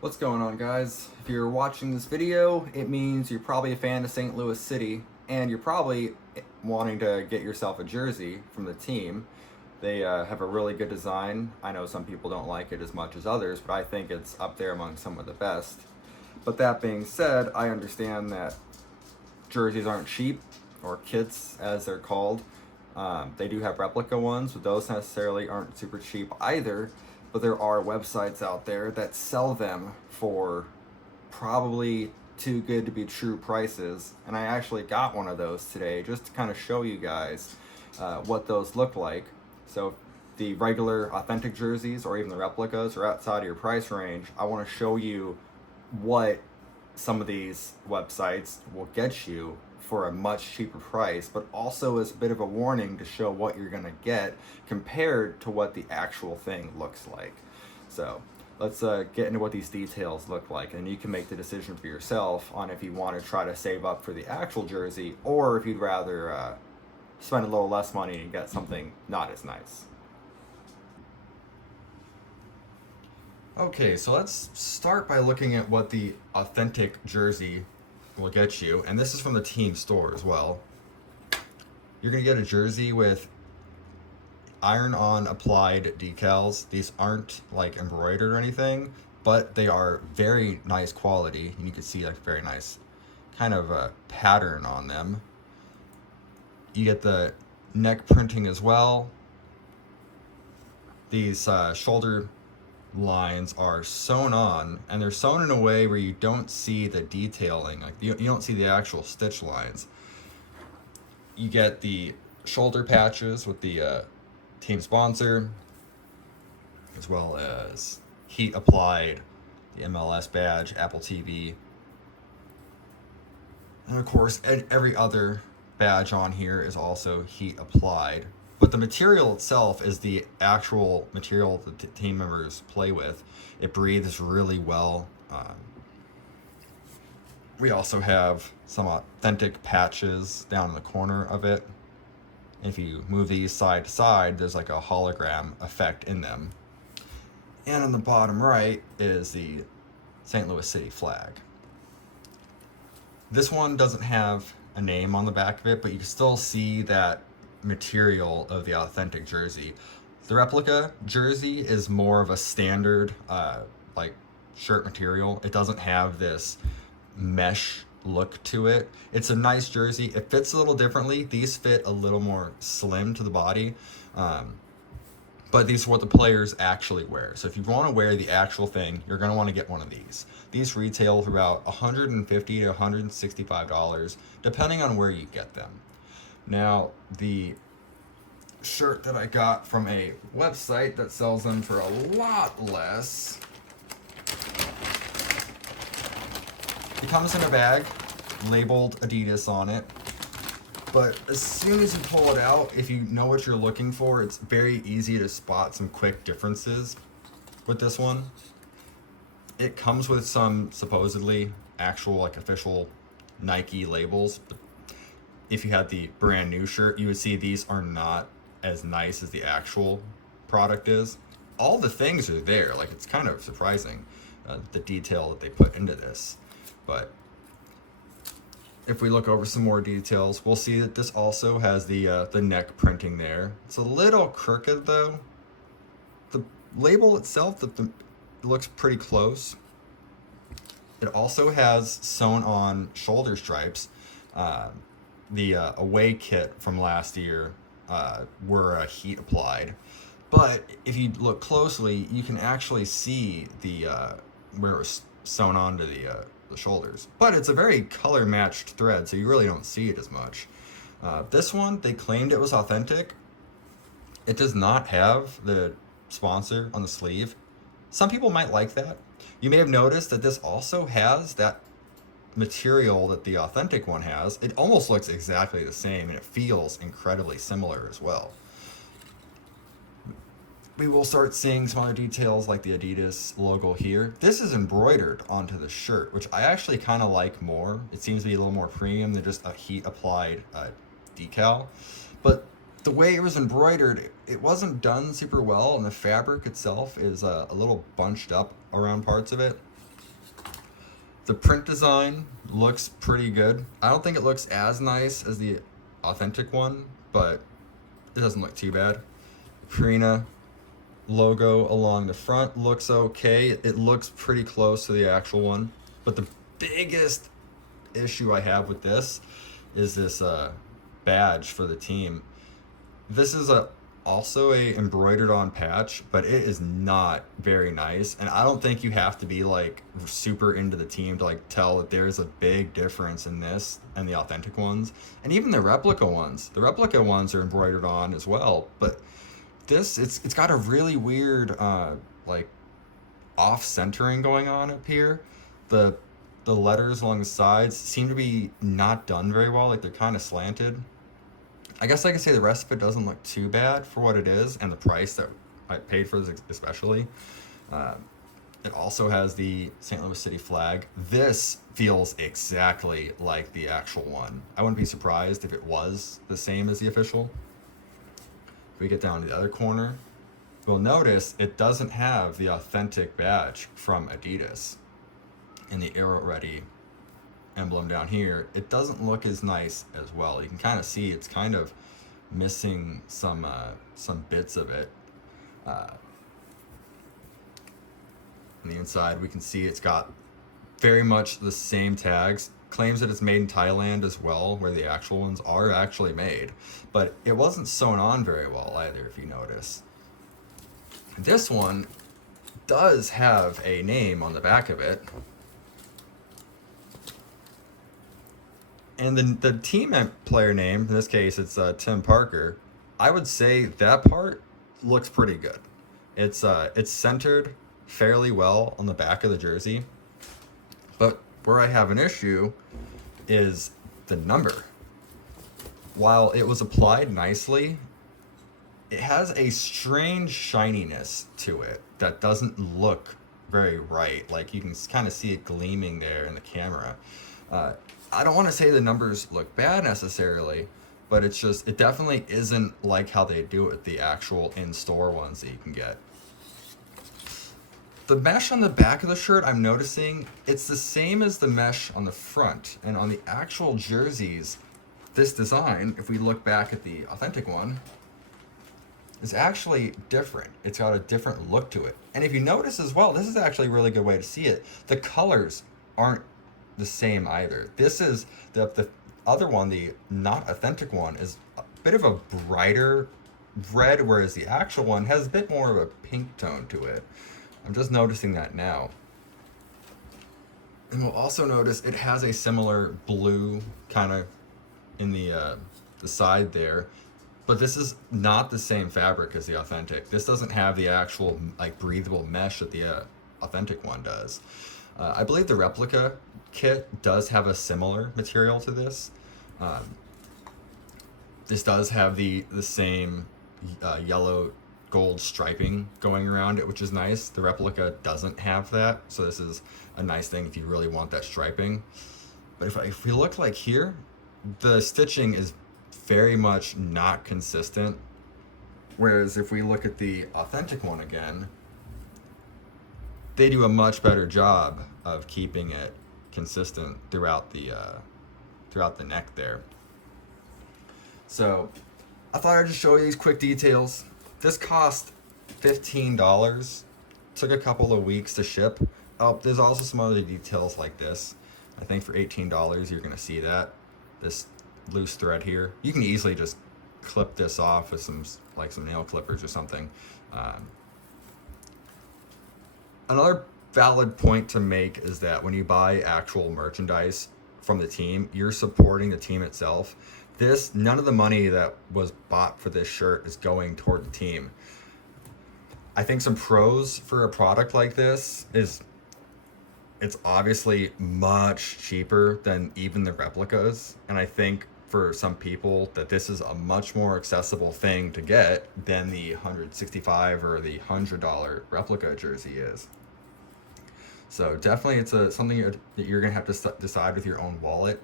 What's going on, guys? If you're watching this video, it means you're probably a fan of St. Louis City, and you're probably wanting to get yourself a jersey from the team. They have a really good design. I know some people don't like it as much as others, but I think it's up there among some of the best. But that being said, I understand that jerseys aren't cheap, or kits as they're called. They do have replica ones, but those necessarily aren't super cheap either. But there are websites out there that sell them for probably too good to be true prices. And I actually got one of those today just to kind of show you guys what those look like. So the regular authentic jerseys or even the replicas are outside of your price range. I want to show you what some of these websites will get you for a much cheaper price, but also as a bit of a warning to show what you're going to get compared to what the actual thing looks like. So let's get into what these details look like, and you can make the decision for yourself on if you want to try to save up for the actual jersey or if you'd rather spend a little less money and get something not as nice. Okay, so let's start by looking at what the authentic jersey will get you, and this is from the team store as well. You're gonna get a jersey with iron-on applied decals. These aren't like embroidered or anything, but they are very nice quality, and you can see like very nice kind of a pattern on them. You get the neck printing as well. These shoulder lines are sewn on, and they're sewn in a way where you don't see the detailing, like you don't see the actual stitch lines. You get the shoulder patches with the team sponsor, as well as heat applied, the MLS badge, Apple TV, and of course every other badge on here is also heat applied. But the material itself is the actual material that the team members play with. It breathes really well. We also have some authentic patches down in the corner of it. If you move these side to side, there's like a hologram effect in them. And on the bottom right is the St. Louis City flag. This one doesn't have a name on the back of it, but you can still see that material of the authentic jersey. The replica jersey is more of a standard like shirt material. It doesn't have this mesh look to it. It's a nice jersey. It fits a little differently. These fit a little more slim to the body, but these are what the players actually wear. So if you want to wear the actual thing, you're going to want to get one of these. These retail for about $150 to $165, depending on where you get them. Now, the shirt that I got from a website that sells them for a lot less, it comes in a bag labeled Adidas on it, but as soon as you pull it out, if you know what you're looking for, it's very easy to spot some quick differences with this one. It comes with some supposedly actual like official Nike labels, but if you had the brand new shirt, you would see these are not as nice as the actual product is. All the things are there, like it's kind of surprising the detail that they put into this. But if we look over some more details, we'll see that this also has the neck printing there. It's a little crooked though. The label itself looks pretty close. It also has sewn on shoulder stripes. The away kit from last year were heat applied, but if you look closely, you can actually see the where it was sewn onto the shoulders. But it's a very color matched thread, so you really don't see it as much. This one, they claimed it was authentic. It does not have the sponsor on the sleeve. Some people might like that. You may have noticed that this also has that material that the authentic one has. It almost looks exactly the same, and it feels incredibly similar as well. We will start seeing some other details like the Adidas logo here. This is embroidered onto the shirt, which I actually kind of like more. It seems to be a little more premium than just a heat applied decal. But the way it was embroidered, it wasn't done super well, and the fabric itself is a little bunched up around parts of it. The print design looks pretty good. I don't think it looks as nice as the authentic one, but it doesn't look too bad. Purina logo along the front looks okay. It looks pretty close to the actual one. But the biggest issue I have with this is this badge for the team. This is also a embroidered on patch, but it is not very nice, and I don't think you have to be like super into the team to like tell that there's a big difference in this and the authentic ones, and even the replica ones. The replica ones are embroidered on as well, but this it's got a really weird like off centering going on up here. The letters along the sides seem to be not done very well, like they're kind of slanted. I guess I could say the rest of it doesn't look too bad for what it is and the price that I paid for this especially. It also has the St. Louis City flag. This feels exactly like the actual one. I wouldn't be surprised if it was the same as the official. If we get down to the other corner, we'll notice it doesn't have the authentic badge from Adidas in the Aero Ready emblem down here. It doesn't look as nice as well. You can kind of see it's kind of missing some bits of it. On the inside, we can see it's got very much the same tags. Claims that it's made in Thailand as well, where the actual ones are actually made, but it wasn't sewn on very well either, if you notice. This one does have a name on the back of it. And the team player name, in this case, it's Tim Parker. I would say that part looks pretty good. It's centered fairly well on the back of the jersey. But where I have an issue is the number. While it was applied nicely, it has a strange shininess to it that doesn't look very right. Like you can kind of see it gleaming there in the camera. I don't want to say the numbers look bad necessarily, but it definitely isn't like how they do it with the actual in-store ones that you can get. The mesh on the back of the shirt, I'm noticing, it's the same as the mesh on the front. And on the actual jerseys, this design, if we look back at the authentic one, is actually different. It's got a different look to it. And if you notice as well, this is actually a really good way to see it. The colors aren't the same either. This is the other one, the not authentic one, is a bit of a brighter red, whereas the actual one has a bit more of a pink tone to it. I'm just noticing that now. And we'll also notice it has a similar blue kind of in the side there, but this is not the same fabric as the authentic. This doesn't have the actual like breathable mesh that the authentic one does. I believe the replica kit does have a similar material to this. This does have the same yellow gold striping going around it, which is nice. The replica doesn't have that, so this is a nice thing if you really want that striping. But if we look like here, the stitching is very much not consistent, whereas if we look at the authentic one again, they do a much better job of keeping it consistent throughout the neck there. So I thought I'd just show you these quick details. This cost $15. Took a couple of weeks to ship. Oh, there's also some other details like this. I think for $18 you're gonna see that. This loose thread here. You can easily just clip this off with some nail clippers or something. Another valid point to make is that when you buy actual merchandise from the team, you're supporting the team itself. None of the money that was bought for this shirt is going toward the team. I think some pros for a product like this is it's obviously much cheaper than even the replicas. And I think for some people that this is a much more accessible thing to get than the $165 or the $100 replica jersey is. So definitely it's something that you're gonna have to decide with your own wallet.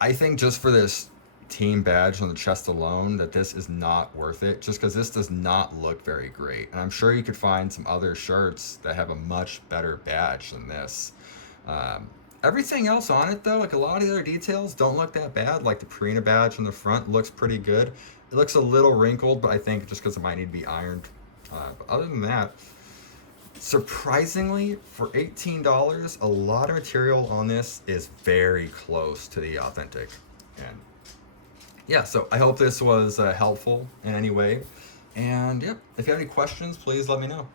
I think just for this team badge on the chest alone that this is not worth it, just because this does not look very great. And I'm sure you could find some other shirts that have a much better badge than this. Everything else on it though, like a lot of the other details don't look that bad. Like the Purina badge on the front looks pretty good. It looks a little wrinkled, but I think just because it might need to be ironed. But other than that, surprisingly, for $18, a lot of material on this is very close to the authentic. And yeah, so I hope this was helpful in any way. And yeah, if you have any questions, please let me know.